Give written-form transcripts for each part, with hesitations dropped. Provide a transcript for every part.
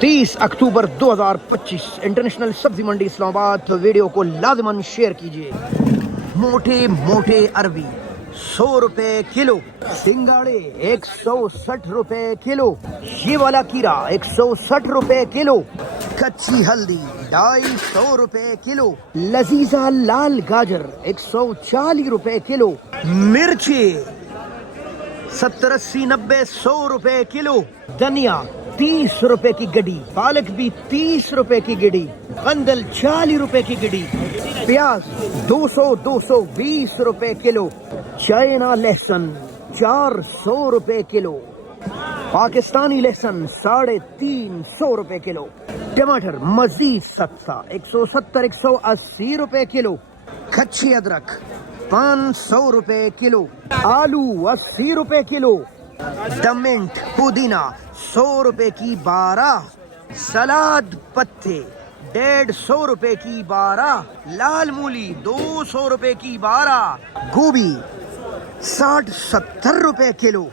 30 अक्टूबर 2025 international सब्जी मंडी Islamabad. Video को लाजमन share कीजिए। मोटे मोटे अरबी 100 रुपए किलो, सिंगाड़े 160 रुपए किलो, ये वाला कीरा 160 रुपए किलो, कच्ची हल्दी 250 रुपए किलो, लजीजा लाल गाजर 140 रुपए किलो, मिर्ची 70 80 90 100 रुपए किलो, धनिया 30 रुपए की गड्डी, पालक भी 30 रुपए की गड्डी, कंदल 40 रुपए की गड्डी, प्याज 220 रुपए किलो, चाइना लहसुन 400 रुपए किलो, पाकिस्तानी लहसुन 350 रुपए किलो, टमाटर मजीद सस्ता 170 180 रुपए किलो, कच्ची अदरक 500 रुपए किलो, आलू 80 रुपए किलो, डमिंट पुदीना 100 रुपए की 12, सलाद पत्ते 150 रुपए की 12, लाल मूली 200 रुपए की 12, गोभी 60-70 रुपए किलो,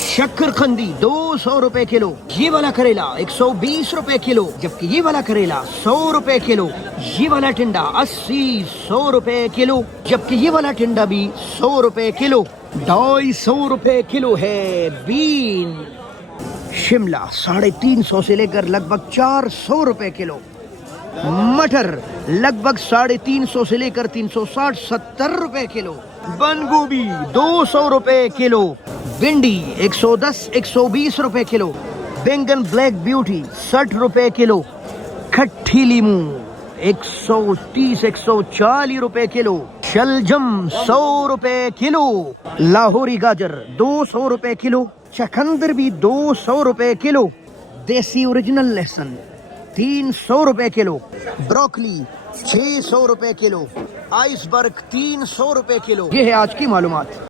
शक्करकंदी 200 रुपए किलो, ये वाला करेला 120 रुपए किलो, जबकि ये वाला करेला 100 रुपए किलो, ये वाला टिंडा 80-100 रुपए किलो, जबकि ये वाला टिंडा भी 100 रुपए किलो। 250 रुपए किलो है बीन। शिमला 350 से लेकर लगभग 400 रुपए किलो, मटर लगभग 350 से लेकर 360-70 रुपए किलो, बंद गोभी 200 रुपए किलो, भिंडी 110-120 रुपए किलो, बैंगन ब्लैक ब्यूटी 60 रुपए किलो, खट्टी लीमू 130-140 रुपए किलो, शलजम 100 रुपए किलो, लाहौरी गाजर 200 रुपए किलो, चकंदर भी 200 रुपए किलो, देसी ओरिजिनल लहसुन 300 रुपए किलो, ब्रोकली 600 रुपए किलो, आइसबर्ग 300 रुपए किलो। ये है आज की मालूमात।